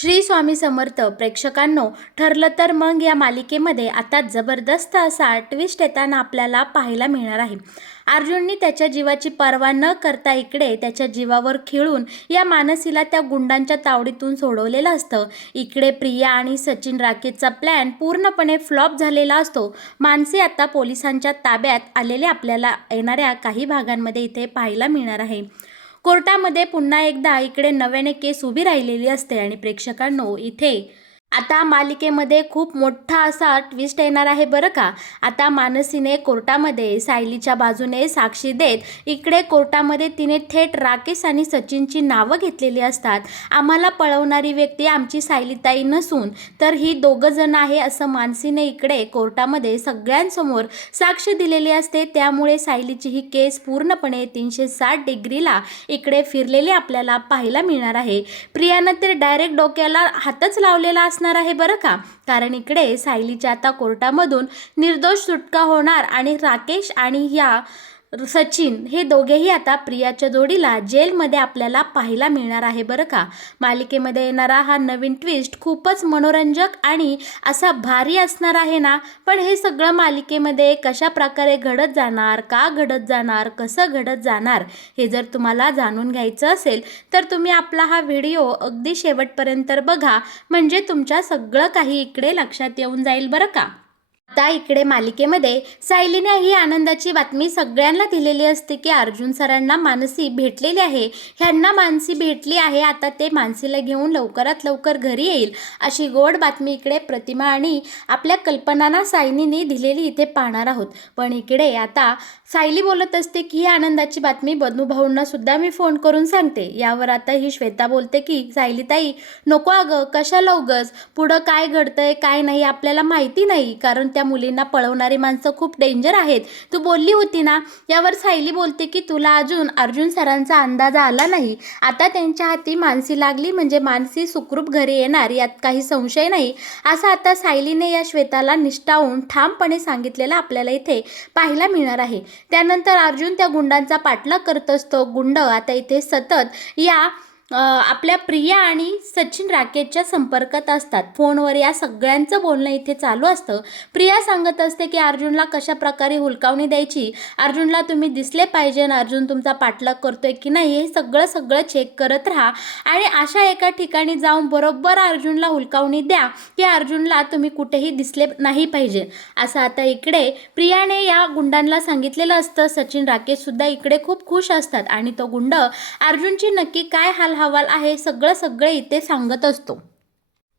श्री स्वामी समर्थ प्रेक्षकांनो, ठरलं तर मग या मालिकेमध्ये आता जबरदस्त असा ट्विस्ट येताना आपल्याला पाहायला मिळणार आहे। अर्जुननी त्याच्या जीवाची पर्वा न करता इकडे त्याच्या जीवावर खेळून या मानसीला त्या गुंडांच्या तावडीतून सोडवलेलं असतं। इकडे प्रिया आणि सचिन राकेशचा प्लॅन पूर्णपणे फ्लॉप झालेला असतो। मानसी आता पोलिसांच्या ताब्यात आलेले आपल्याला येणाऱ्या काही भागांमध्ये इथे पाहायला मिळणार आहे। कोर्टामध्ये पुन्हा एकदा इकडे नव्याने केस उभी राहिलेली असते आणि प्रेक्षकांनो, इथे आता मालिकेमध्ये खूप मोठा असा ट्विस्ट येणार आहे बरं का। आता मानसीने कोर्टामध्ये सायलीच्या बाजूने साक्षी देत इकडे कोर्टामध्ये तिने थेट राकेश आणि सचिनची नावं घेतलेली असतात। आम्हाला पळवणारी व्यक्ती आमची सायलीताई नसून तर ही दोघं जण आहे असं मानसीने इकडे कोर्टामध्ये सगळ्यांसमोर साक्ष दिलेली असते। त्यामुळे सायलीची ही केस पूर्णपणे 360 डिग्रीला इकडे फिरलेली आपल्याला पाहायला मिळणार आहे। प्रियानं तर डायरेक्ट डोक्याला हातच लावलेला असणार आहे बरं का, कारण इकडे सायलीच्या आता कोर्टामधून निर्दोष सुटका होणार आणि राकेश आणि या सचिन हे दोघेही आता प्रियाच्या जोडीला जेलमध्ये आपल्याला पाहायला मिळणार आहे बरं का। मालिकेमध्ये येणारा हा नवीन ट्विस्ट खूपच मनोरंजक आणि असा भारी असणार आहे ना। पण हे सगळं मालिकेमध्ये कशा प्रकारे घडत जाणार, का घडत जाणार, कसं घडत जाणार, हे जर तुम्हाला जाणून घ्यायचं असेल तर तुम्ही आपला हा व्हिडिओ अगदी शेवटपर्यंत बघा, म्हणजे तुमच्या सगळं काही इकडे लक्षात येऊन जाईल बरं का। आता इकडे मालिकेमध्ये सायलीने ही आनंदाची बातमी सगळ्यांना दिलेली असते की अर्जुन सरांना मानसी भेटलेली आहे, ह्यांना मानसी भेटली आहे, आता ते मानसीला घेऊन लवकरात लवकर घरी येईल अशी गोड बातमी इकडे प्रतिमा आणि आपल्या कल्पनांना सायलीने दिलेली इथे पाहणार आहोत। पण इकडे आता सायली बोलत असते की ही आनंदाची बातमी बदनूभाऊंना सुद्धा मी फोन करून सांगते। यावर आता ही श्वेता बोलते की सायलीताई नको अगं, कशाला उगच, पुढं काय घडतंय काय नाही आपल्याला माहिती नाही, कारण त्या मुलींना पळवणारी माणसं खूप डेंजर आहेत, तू बोलली होती ना। यावर सायली बोलते की तुला अजून अर्जुन सरांचा अंदाज आला नाही, आता त्यांच्या हाती मानसी लागली म्हणजे मानसी सुखरूप घरी येणार यात काही संशय नाही, असं आता सायलीने या श्वेताला निष्ठावून ठामपणे सांगितलेलं आपल्याला इथे पाहायला मिळणार आहे। त्यानंतर अर्जुन त्या गुंडांचा पाठलाग करत असतो। गुंड आता इथे सतत या आपल्या प्रिया आणि सचिन राकेशच्या संपर्कात असतात। फोनवर या सगळ्यांचं बोलणं इथे चालू असतं। प्रिया सांगत असते की अर्जुनला कशा प्रकारे हुलकावणी द्यायची, अर्जुनला तुम्ही दिसले पाहिजे, अर्जुन तुमचा पाठलाग करतोय की नाही हे सगळं चेक करत राहा आणि अशा एका ठिकाणी जाऊन बरोबर अर्जुनला हुलकावणी द्या की अर्जुनला तुम्ही कुठेही दिसले नाही पाहिजे, असं आता इकडे प्रियाने या गुंडांना सांगितलेलं असतं। सचिन राकेश सुद्धा इकडे खूप खुश असतात आणि तो गुंड अर्जुनची नक्की काय हाल हवाल आहे सगळं इथे सांगत असतो।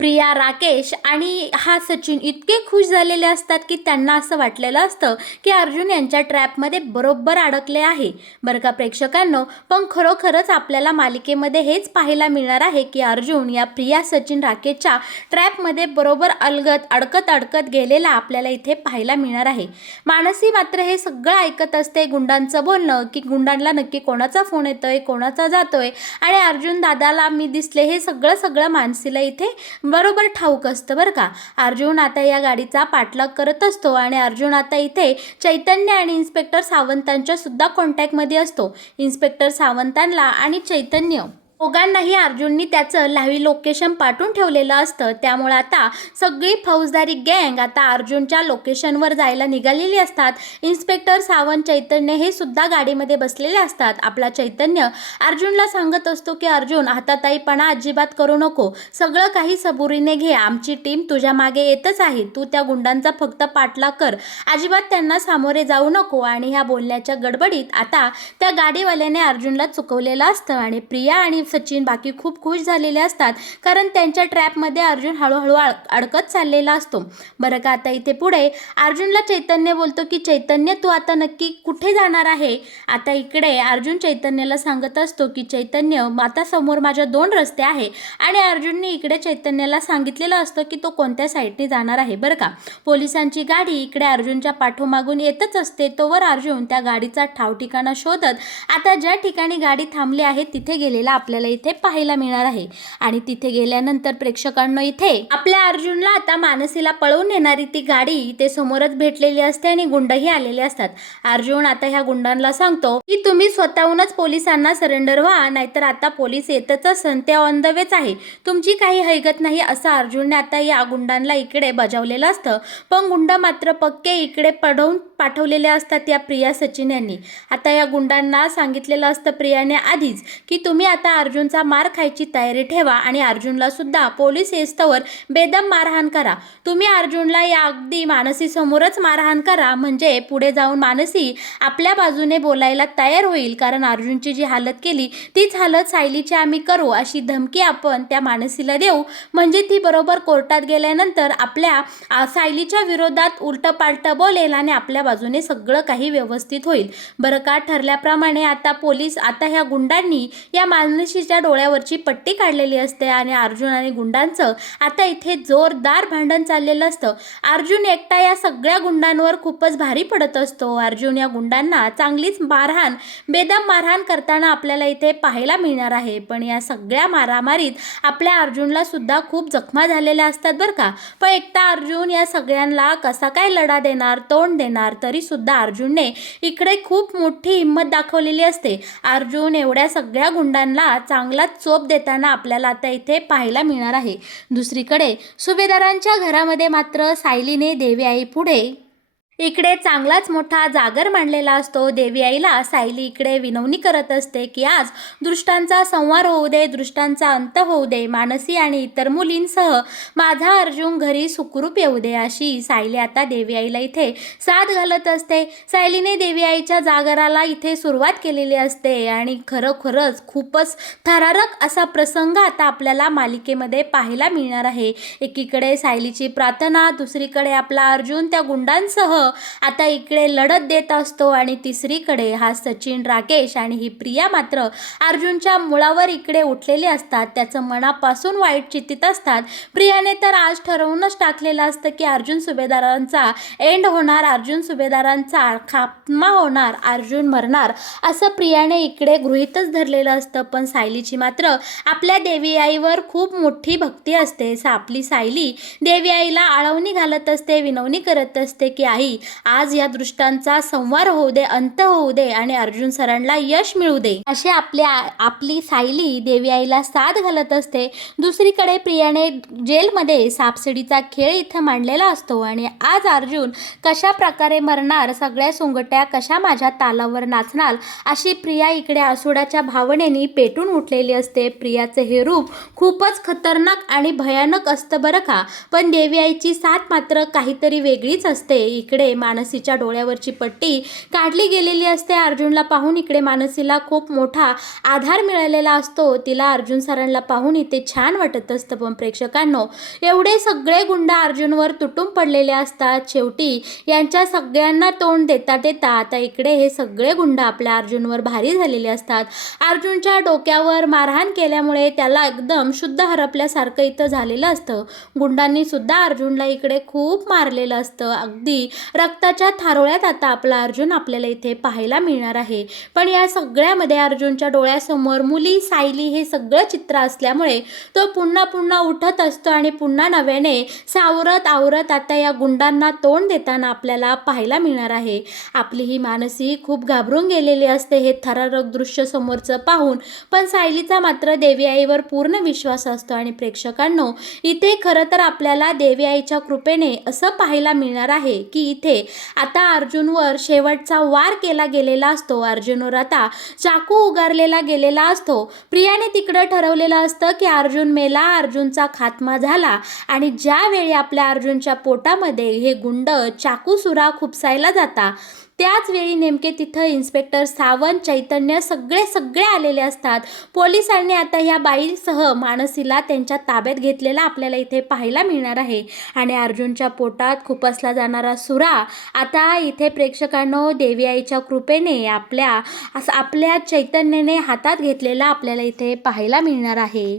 प्रिया, राकेश आणि हा सचिन इतके खुश झालेले असतात की त्यांना असं वाटलेलं असतं की अर्जुन यांच्या ट्रॅपमध्ये बरोबर अडकले आहे बरं का प्रेक्षकांनो। पण खरोखरच आपल्याला मालिकेमध्ये हेच पाहायला मिळणार आहे की अर्जुन या प्रिया, सचिन, राकेशच्या ट्रॅपमध्ये बरोबर अडकत गेलेला आपल्याला इथे पाहायला मिळणार आहे। मानसी मात्र हे सगळं ऐकत असते, गुंडांचं बोलणं की गुंडांना नक्की कोणाचा फोन येतोय, कोणाचा जातोय आणि अर्जुन दादाला मी दिसले, हे सगळं मानसीला इथे बरोबर ठाऊक असतं बरं का। अर्जुन आता या गाडीचा पाठलाग करत असतो आणि अर्जुन आता इथे चैतन्य आणि इन्स्पेक्टर सावंतांच्या सुद्धा कॉन्टॅक्टमध्ये असतो। इन्स्पेक्टर सावंतांना आणि चैतन्य दोघांनाही अर्जुननी त्याचं लाईव्ह लोकेशन पाठवून ठेवलेलं असतं। त्यामुळे आता सगळी फौजदारी गँग आता अर्जुनच्या लोकेशनवर जायला निघालेली असतात। इन्स्पेक्टर सावंत, चैतन्य हे सुद्धा गाडीमध्ये बसलेले असतात। आपला चैतन्य अर्जुनला सांगत असतो की अर्जुन हाताताईपणा अजिबात करू नको, सगळं काही सबुरीने घे, आमची टीम तुझ्या मागे येतच आहे, तू त्या गुंडांचा फक्त पाठलाग कर, अजिबात त्यांना सामोरे जाऊ नको। आणि ह्या बोलण्याच्या गडबडीत आता त्या गाडीवाल्याने अर्जुनला चुकवलेलं असतं आणि प्रिया आणि सचिन बाकी खूप खुश झालेले असतात, कारण त्यांच्या ट्रॅपमध्ये अर्जुन हळूहळू अडकत चाललेला असतो बरं का। आता इथे पुढे अर्जुनला चैतन्य बोलतो की चैतन्य तू आता नक्की कुठे जाणार आहे। आता इकडे अर्जुन चैतन्याला सांगत असतो की चैतन्य आता समोर माझ्या 2 रस्ते आहे आणि अर्जुनने इकडे चैतन्याला सांगितलेलं असतं की तो कोणत्या साईडने जाणार आहे बरं का। पोलिसांची गाडी इकडे अर्जुनच्या पाठोमागून येतच असते, तोवर अर्जुन त्या गाडीचा ठाव ठिकाणा शोधत आता ज्या ठिकाणी गाडी थांबली आहे तिथे गेलेला आपल्याला आपल्याला इथे पाहायला मिळणार आहे। आणि तिथे गेल्यानंतर प्रेक्षकांनो इथे आपल्या अर्जुनला आता मानसीला पळवून नेणारी ती गाडी इथे समोरच भेटलेली असते आणि गुंडही आलेले असतात। अर्जुन आता ह्या गुंडांना सांगतो की तुम्ही स्वतःहूनच पोलिसांना सरेंडर व्हा, नाहीतर आता पोलीस येतच असन, ते ऑन द वेच आहे, तुमची काही हयगत नाही असं अर्जुनने आता या गुंडांना इकडे बजावलेलं असतं। पण गुंड मात्र पक्के इकडे पडवून पाठवलेले असतात या प्रिया सचिन यांनी। आता या गुंडांना सांगितलेलं असतं प्रियाने आधीच की तुम्ही आता अर्जुनचा मार खायची तयारी ठेवा आणि अर्जुनला सुद्धा पोलीस येस्तवर बेदम मारहाण करा। तुम्ही अर्जुनला या अगदी मानसी समोरच मारहाण करा, म्हणजे पुढे जाऊन मानसी आपल्या बाजूने बोलायला तयार होईल, कारण अर्जुनची जी हालत केली तीच हालत सायलीची आम्ही करू अशी धमकी आपण त्या मानसीला देऊ, म्हणजे ती बरोबर कोर्टात गेल्यानंतर आपल्या सायलीच्या विरोधात उलटं पालटं बोलेल आणि आपल्या बाजूने सगळं काही व्यवस्थित होईल। बरं का, ठरल्याप्रमाणे आता पोलीस आता ह्या गुंडांनी या मानसीच्या डोळ्यावरची पट्टी काढलेली असते आणि अर्जुन आणि गुंडांचं आता इथे जोरदार भांडण चाललेलं असतं। अर्जुन एकटा या सगळ्या गुंडांवर खूपच भारी पडत असतो। अर्जुन या गुंडांना चांगलीच बेदम मारहाण करताना आपल्याला इथे पाहायला मिळणार आहे। पण या सगळ्या मारामारीत आपल्या अर्जुनला सुद्धा खूप जखमा झालेल्या असतात बरं का। पण एकटा अर्जुन या सगळ्यांना कसा काय लढा देणार, तोंड देणार, तरी सुद्धा अर्जुनने इकडे खूप मोठी हिंमत दाखवलेली असते। अर्जुन एवढ्या सगळ्या गुंडांना चांगलाच चोप देताना आपल्याला आता इथे पाहायला मिळणार आहे। दुसरीकडे सुभेदारांच्या घरामध्ये मात्र सायलीने देवी आई पुढे इकडे चांगलाच मोठा जागर मांडलेला असतो। देवी आईला सायली इकडे विनवणी करत असते की आज दृष्टांचा संहार होऊ दे, दृष्टांचा अंत होऊ दे, मानसी आणि इतर मुलींसह माझा अर्जुन घरी सुखरूप येऊ दे, अशी सायली आता देवी आईला इथे साथ घालत असते। सायलीने देवी आईच्या जागराला इथे सुरुवात केलेली असते आणि खरोखरच खूपच थरारक असा प्रसंग आता आपल्याला मालिकेमध्ये पाहायला मिळणार आहे। एकीकडे सायलीची प्रार्थना, दुसरीकडे आपला अर्जुन त्या गुंडांसह आता इकडे लढत देत असतो आणि तिसरीकडे हा सचिन, राकेश आणि ही प्रिया मात्र अर्जुनच्या मुळावर इकडे उठलेले असतात, त्याचं मनापासून वाईट चित्तित असतात। प्रियाने तर आज ठरवूनच टाकलेलं असतं की अर्जुन सुभेदारांचा एंड होणार, अर्जुन सुभेदारांचा खात्मा होणार, अर्जुन मरणार असं प्रियाने इकडे गृहीतच धरलेलं असतं। पण सायलीची मात्र आपल्या देवी आईवर खूप मोठी भक्ती असते। आपली सायली देवी आईला आळवणी घालत असते, विनवणी करत असते की आई आज या दृष्टांचा संहार होऊ दे, अंत होऊ दे आणि अर्जुन सरांना यश मिळू दे, असे आपली सायली देवी आईला साथ घालत असते। दुसरीकडे प्रियाने जेलमध्ये सापशिडीचा खेळ इथं मांडलेला असतो आणि आज अर्जुन कशा प्रकारे मरणार, सगळ्या सोंगट्या कशा माझ्या तालावर नाचणार, अशी प्रिया इकडे आसुडाच्या भावनेने पेटून उठलेली असते। प्रियाचं हे रूप खूपच खतरनाक आणि भयानक असतं बरं का, पण देवी आईची साथ मात्र काहीतरी वेगळीच असते। इकडे मानसीच्या डोळ्यावरची पट्टी काढली गेलेली असते। अर्जुनला पाहून इकडे मानसीला खूप मोठा आधार मिळालेला असतो। तिला अर्जुन सरांना पाहून इथे छान वाटत असतं। पण प्रेक्षकांनो, एवढे सगळे गुंड अर्जुनवर तुटून पडलेले असतात। शेवटी यांच्या सगळ्यांना तोंड देता देता आता इकडे हे सगळे गुंड आपल्या अर्जुनवर भारी झालेले असतात। अर्जुनच्या डोक्यावर मारहाण केल्यामुळे त्याला एकदम शुद्ध हरपल्यासारखं इथं झालेलं असतं। गुंडांनी सुद्धा अर्जुनला इकडे खूप मारलेलं असतं, अगदी रक्ताच्या थारोळ्यात आता आपला अर्जुन आपल्याला इथे पाहायला मिळणार आहे। पण या सगळ्यामध्ये अर्जुनच्या डोळ्यासमोर मुली, सायली हे सगळं चित्र असल्यामुळे तो पुन्हा पुन्हा उठत असतो आणि पुन्हा नव्याने सावरत आवरत आता या गुंडांना तोंड देताना आपल्याला पाहायला मिळणार आहे। आपली ही मानसी खूप घाबरून गेलेली असते हे थरारक दृश्य समोरचं पाहून, पण सायलीचा मात्र देवी आईवर पूर्ण विश्वास असतो। आणि प्रेक्षकांनो, इथे खरं तर आपल्याला देवी आईच्या कृपेने असं पाहायला मिळणार आहे की इथे आता अर्जुनवर शेवटचा वार केला गेलेला असतो। अर्जुनवर आता चाकू उगारलेला गेलेला असतो। प्रियाने तिकडं ठरवलेलं असतं की अर्जुन मेला, अर्जुनचा खात्मा झाला आणि ज्यावेळी आपल्या अर्जुनच्या पोटामध्ये हे गुंड चाकू सुरा खुपसायला जाता त्याच वेळी नेमके तिथं इन्स्पेक्टर सावंत, चैतन्य सगळे आलेले असतात। पोलिसांनी आता ह्या बाईसह मानसीला त्यांच्या ताब्यात घेतलेला आपल्याला इथे पाहायला मिळणार आहे आणि अर्जुनच्या पोटात खुपसला जाणारा सुरा आता इथे प्रेक्षकांनो देवी आईच्या कृपेने आपल्या चैतन्याने हातात घेतलेला आपल्याला इथे पाहायला मिळणार आहे।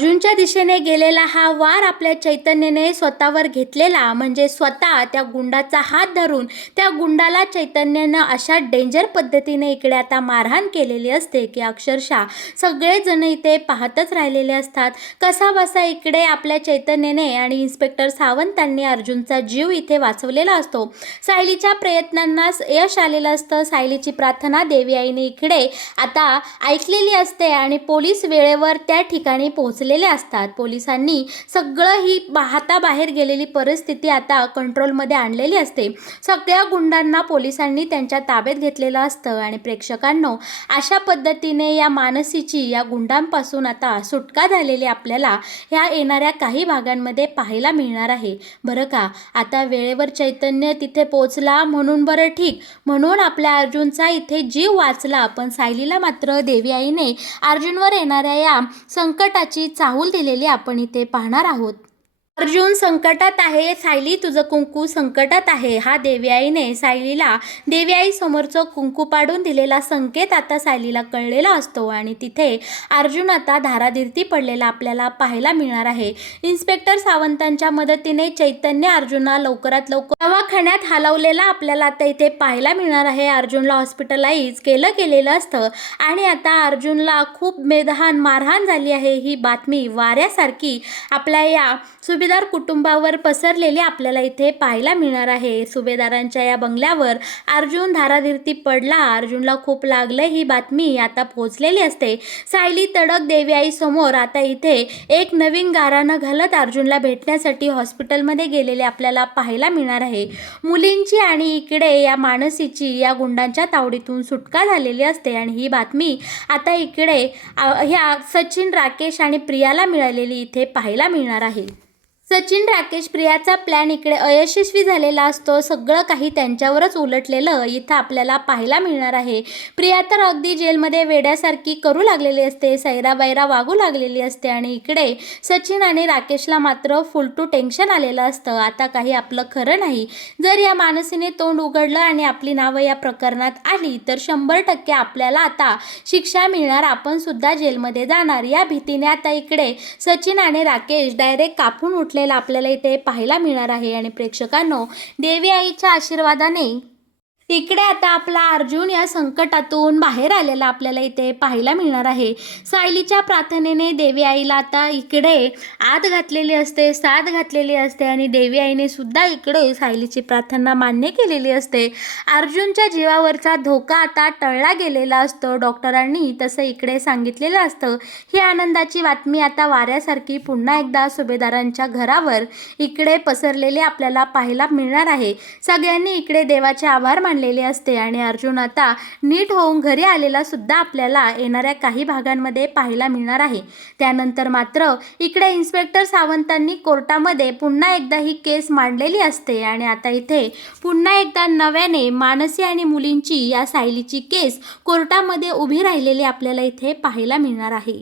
अर्जुनच्या दिशेने गेलेला हा वार आपल्या चैतन्याने स्वतःवर घेतलेला, म्हणजे स्वतः त्या गुंडाचा हात धरून त्या गुंडाला चैतन्यानं अशा डेंजर पद्धतीने इकडे आता मारहाण केलेली असते की अक्षरशः सगळेजण इथे पाहतच राहिलेले असतात. कसा बसा इकडे आपल्या चैतन्याने आणि इन्स्पेक्टर सावंतांनी अर्जुनचा जीव इथे वाचवलेला असतो. सायलीच्या प्रयत्नांना यश आलेलं असतं. सायलीची प्रार्थना देवी आईने इकडे आता ऐकलेली असते आणि पोलीस वेळेवर त्या ठिकाणी पोहोचलेले असतात. पोलिसांनी सगळं ही हाताबाहेर गेलेली परिस्थिती आता कंट्रोलमध्ये आणलेली असते. सगळ्या गुंडांना पोलिसांनी त्यांच्या ताब्यात घेतलेलं असतं आणि प्रेक्षकांनो, अशा पद्धतीने या मानसीची या गुंडांपासून आता सुटका झालेली आपल्याला ह्या येणाऱ्या काही भागांमध्ये पाहायला मिळणार आहे. बरं का, आता वेळेवर चैतन्य तिथे पोचला म्हणून बरं ठीक, म्हणून आपल्या अर्जुनचा इथे जीव वाचला. पण सायलीला मात्र देवी आईने अर्जुनवर येणाऱ्या या संकटाची चाहूल दिलेली आपण इथे पाहणार आहोत. अर्जुन संकटात आहे, सायली तुझं कुंकू संकटात आहे, हा देवी आईने सायलीला देवी आई समोरचं कुंकू पाडून दिलेला संकेत आता सायलीला कळलेला असतो आणि तिथे अर्जुन आता धारातीर्थी पडलेला आपल्याला पाहायला मिळणार आहे. इन्स्पेक्टर सावंतांच्या मदतीने चैतन्य अर्जुनला लवकरात लवकर दवाखान्यात हलवलेला आपल्याला आता इथे पाहायला मिळणार आहे. अर्जुनला हॉस्पिटलाइज गेलेलं असतं आणि आता अर्जुनला खूप बेदहान मारहाण झाली आहे ही बातमी वाऱ्यासारखी आपल्या या सुभेदार कुटुंबावर पसरलेली आपल्याला इथे पाहायला मिळणार आहे. सुभेदारांच्या या बंगल्यावर अर्जुन धारातीर्थी पडला, अर्जुनला खूप लागलं ही बातमी आता पोहोचलेली असते. सायली तडक देवी आई समोर आता इथे एक नवीन गारानं घालत अर्जुनला भेटण्यासाठी हॉस्पिटलमध्ये गेलेले आपल्याला पाहायला मिळणार आहे. मुलींची आणि इकडे या मानसीची या गुंडांच्या तावडीतून सुटका झालेली असते आणि ही बातमी आता इकडे ह्या सचिन, राकेश आणि प्रियाला मिळालेली इथे पाहायला मिळणार आहे. सचिन, राकेश, प्रियाचा प्लॅन इकडे अयशस्वी झालेला असतो. सगळं काही त्यांच्यावरच उलटलेलं इथं आपल्याला पाहायला मिळणार आहे. प्रिया तर अगदी जेलमध्ये वेड्यासारखी करू लागलेली असते, सैराबैरा वागू लागलेली असते आणि इकडे सचिन आणि राकेशला मात्र फुल टू टेन्शन आलेलं असतं. आता काही आपलं खरं नाही. जर या मानसीने तोंड उघडलं आणि आपली नावं या प्रकरणात आली तर 100% आपल्याला आता शिक्षा मिळणार, आपण सुद्धा जेलमध्ये जाणार. या भीतीने आता इकडे सचिन आणि राकेश डायरेक्ट कापून उठले आपल्याला इथे पाहायला मिळणार आहे. आणि प्रेक्षकांनो, देवी आईच्या आशीर्वादाने इकडे आता आपला अर्जुन या संकटातून बाहेर आलेला आपल्याला इथे पाहायला मिळणार आहे. सायलीच्या प्रार्थनेने देवी आईला आता इकडे आत घातलेली असते, साथ घातलेली असते आणि देवी आईने सुद्धा इकडे सायलीची प्रार्थना मान्य केलेली असते. अर्जुनच्या जीवावरचा धोका आता टळला गेलेला असतो. डॉक्टरांनी तसं इकडे सांगितलेलं असतं. ही आनंदाची बातमी आता वाऱ्यासारखी पुन्हा एकदा सुभेदारांच्या घरावर इकडे पसरलेली आपल्याला पाहायला मिळणार आहे. सगळ्यांनी इकडे देवाचे आभार मानले असते आणि अर्जुन आता नीट होऊन घरी आलेला सुद्धा आपल्याला येणाऱ्या काही भागांमध्ये पाहायला मिळणार आहे. त्यानंतर मात्र इकडे इन्स्पेक्टर सावंतांनी कोर्टामध्ये पुन्हा एकदा ही केस मांडलेली असते आणि आता इथे पुन्हा एकदा नव्याने मानसी आणि मुलींची या सायलीची केस कोर्टामध्ये उभी राहिलेली आपल्याला इथे पाहायला मिळणार आहे.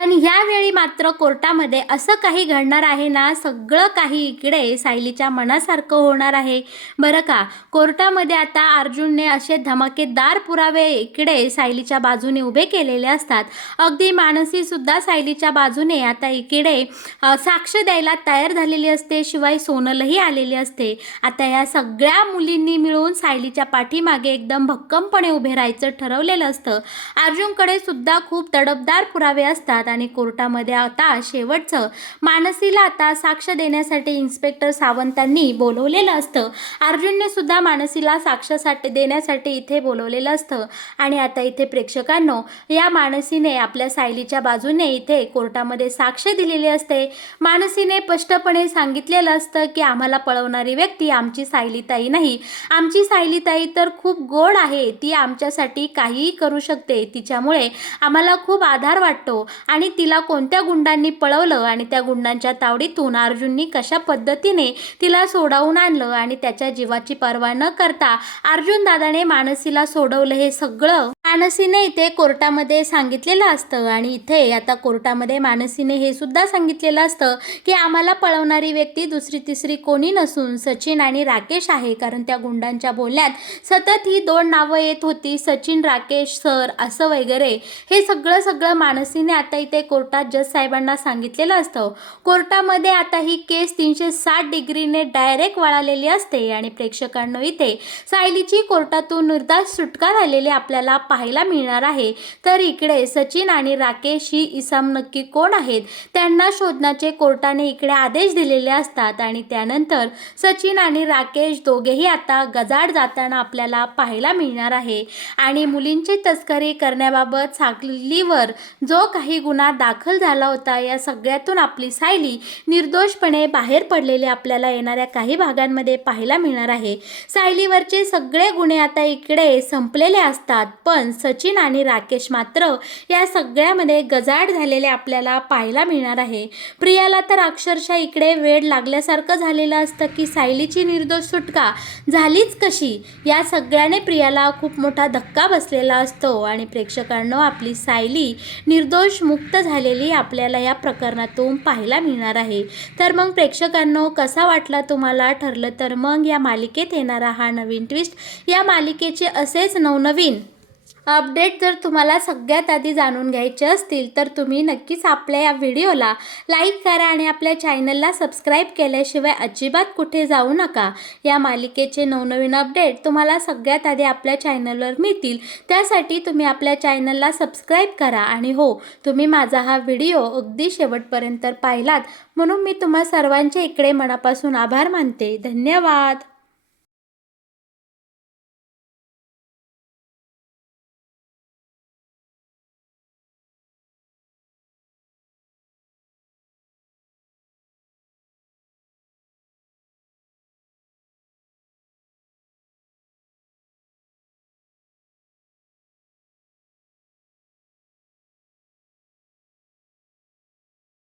पण ह्यावेळी मात्र कोर्टामध्ये असं काही घडणार आहे ना, सगळं काही इकडे सायलीच्या मनासारखं होणार आहे. बरं का, कोर्टामध्ये आता अर्जुनने असे धमाकेदार पुरावे इकडे सायलीच्या बाजूने उभे केलेले असतात. अगदी मानसीसुद्धा सायलीच्या बाजूने आता इकडे साक्ष द्यायला तयार झालेली असते. शिवाय सोनलही आलेली असते. आता या सगळ्या मुलींनी मिळून सायलीच्या पाठीमागे एकदम भक्कमपणे उभे राहायचं ठरवलेलं असतं. अर्जुनकडे सुद्धा खूप तडफदार पुरावे असतात आणि कोर्टामध्ये आता शेवटचं मानसीला आता साक्ष देण्यासाठी इन्स्पेक्टर सावंतांनी बोलवलेलं असतं. अर्जुनने सुद्धा मानसीला साक्षासाठी देण्यासाठी इथे बोलवलेलं असतं आणि आता इथे प्रेक्षकांनो, या मानसीने आपल्या सायलीच्या बाजूने इथे कोर्टामध्ये साक्ष दिलेली असते. मानसीने स्पष्टपणे सांगितलेलं असतं की आम्हाला पळवणारी व्यक्ती आमची सायलीताई नाही, आमची सायलीताई तर खूप गोड आहे, ती आमच्यासाठी काहीही करू शकते, तिच्यामुळे आम्हाला खूप आधार वाटतो आणि तिला कोणत्या गुंडांनी पळवलं आणि त्या गुंडांच्या तावडीतून अर्जुननी कशा पद्धतीने तिला सोडवून आणलं आणि त्याच्या जीवाची पर्वा न करता अर्जुन दादाने मानसीला सोडवलं, हे सगळं मानसीने इथे कोर्टामध्ये सांगितलेलं असतं. आणि इथे आता कोर्टामध्ये मानसीने हे सुद्धा सांगितलेलं असतं की आम्हाला पळवणारी व्यक्ती दुसरी तिसरी कोणी नसून सचिन आणि राकेश आहे, कारण त्या गुंडांच्या बोलण्यात सतत ही 2 नावं येत होती, सचिन, राकेश सर असं वगैरे. हे सगळं मानसीने आता इथे कोर्टात जज साहेबांना सांगितलेलं असतं. कोर्टामध्ये आता ही केस 360 डिग्रीने डायरेक्ट वळालेली असते आणि प्रेक्षकांनो इथे सायलीची कोर्टातून निर्दोष सुटका झालेली आपल्याला पाहायला मिळणार आहे. तर इकडे सचिन आणि राकेश ही इसम नक्की कोण आहेत त्यांना शोधण्याचे कोर्टाने इकडे आदेश दिलेले असतात आणि त्यानंतर सचिन आणि राकेश दोघेही आता गजाआड जाताना आपल्याला पाहायला मिळणार आहे. आणि मुलींची तस्करी करण्याबाबत सायलीवर जो काही गुन्हा दाखल झाला होता या सगळ्यातून आपली सायली निर्दोषपणे बाहेर पडलेले आपल्याला येणाऱ्या काही भागांमध्ये पाहायला मिळणार आहे. सायलीवरचे सगळे गुन्हे आता इकडे संपलेले असतात, पण सचिन आणि राकेश मात्र या सगळ्यामध्ये गजाआड झालेले आपल्याला पाहायला मिळणार आहे. प्रियाला तर अक्षरशः इकडे वेड लागल्यासारखं झालेलं असतं की सायलीची निर्दोष सुटका झालीच कशी. या सगळ्याने प्रियाला खूप मोठा धक्का बसलेला असतो आणि प्रेक्षकांनो आपली सायली निर्दोष मुक्त झालेली आपल्याला या प्रकरणातून पाहायला मिळणार आहे. तर मग प्रेक्षकांनो कसा वाटला तुम्हाला ठरलं तर मग या मालिकेत येणारा हा नवीन ट्विस्ट, या मालिकेचे असेच नवनवीन अपडेट जर तुम्हाला सगळ्यात आधी जाणून घ्यायचे असतील तर तुम्ही नक्कीच आपल्या या व्हिडिओला लाईक करा आणि आपल्या चॅनलला सबस्क्राईब केल्याशिवाय अजिबात कुठे जाऊ नका. या मालिकेचे नवनवीन अपडेट तुम्हाला सगळ्यात आधी आपल्या चॅनलवर मिळतील, त्यासाठी तुम्ही आपल्या चॅनलला सबस्क्राईब करा. आणि हो, तुम्ही माझा हा व्हिडिओ अगदी शेवटपर्यंत पाहिलात म्हणून मी तुम्हा सर्वांचे इकडे मनापासून आभार मानते. धन्यवाद.